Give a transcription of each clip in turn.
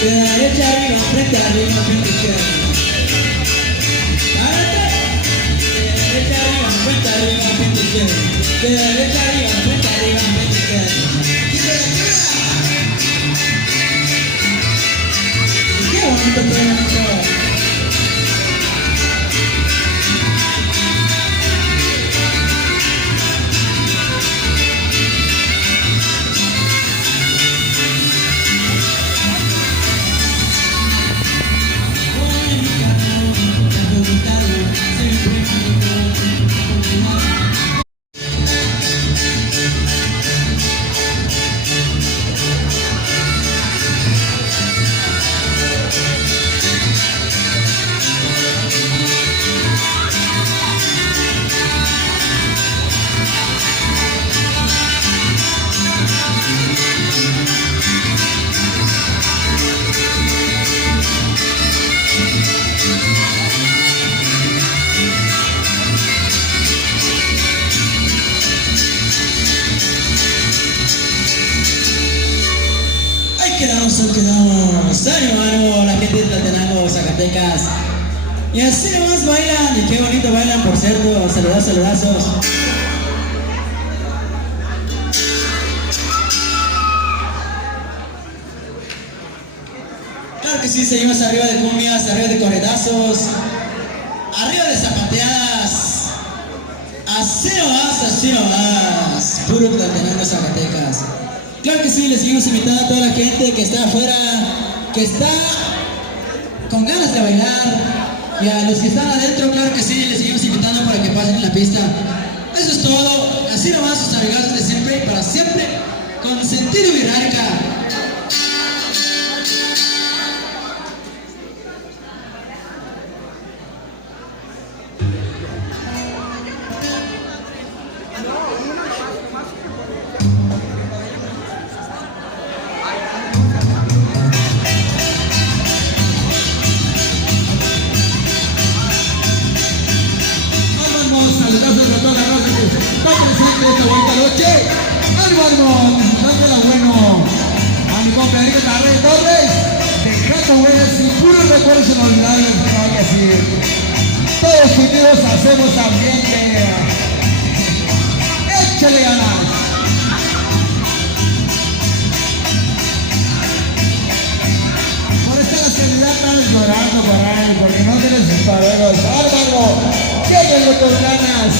De la derecha arriba, frente izquierda. Frente izquierda. De la derecha arriba, frente izquierda. Qué bonito, qué bonito. Quedamos, ánimo, la gente de Tlatenango, Zacatecas. Y así nomás bailan, y qué bonito bailan, por cierto. Saludazos. Claro que sí, seguimos arriba de cumbias, arriba de corredazos, arriba de zapateadas. Así nomás, puro Tlatenango, Zacatecas. Claro que sí, les seguimos invitando a toda la gente que está afuera, que está con ganas de bailar, y a los que están adentro, claro que sí, les seguimos invitando para que pasen en la pista. Eso es todo, así nomás sus amigos de siempre y para siempre, con sentido virarca. Ánimo, dásela bueno a mi compa Enrique Carrera Torres, dejando huellas y puros recuerdos inolvidables, claro que sí. Todos unidos hacemos ambiente. Échale ganas. Por estar las candidatas llorando por ahí, porque no tienes sus pareros. ¡Álvaro! ¡Lléguenlo con ganas!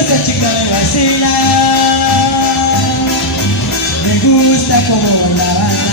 Esa chica me vacila, me gusta como baila banda.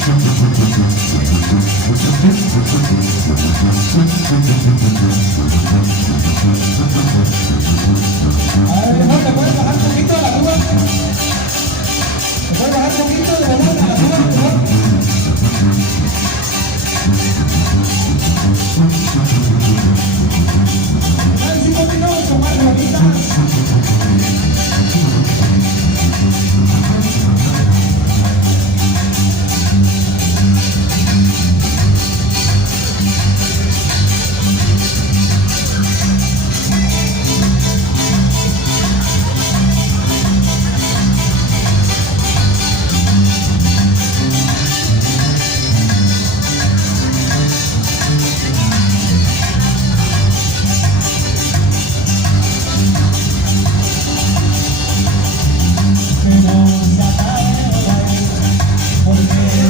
A ver, mejor te puedes bajar un poquito a la tuba. ¿Te puedes bajar un poquito de volumen a la tuba, por favor? Dale 5 minutos más, bonitas. Que no se acabe, porque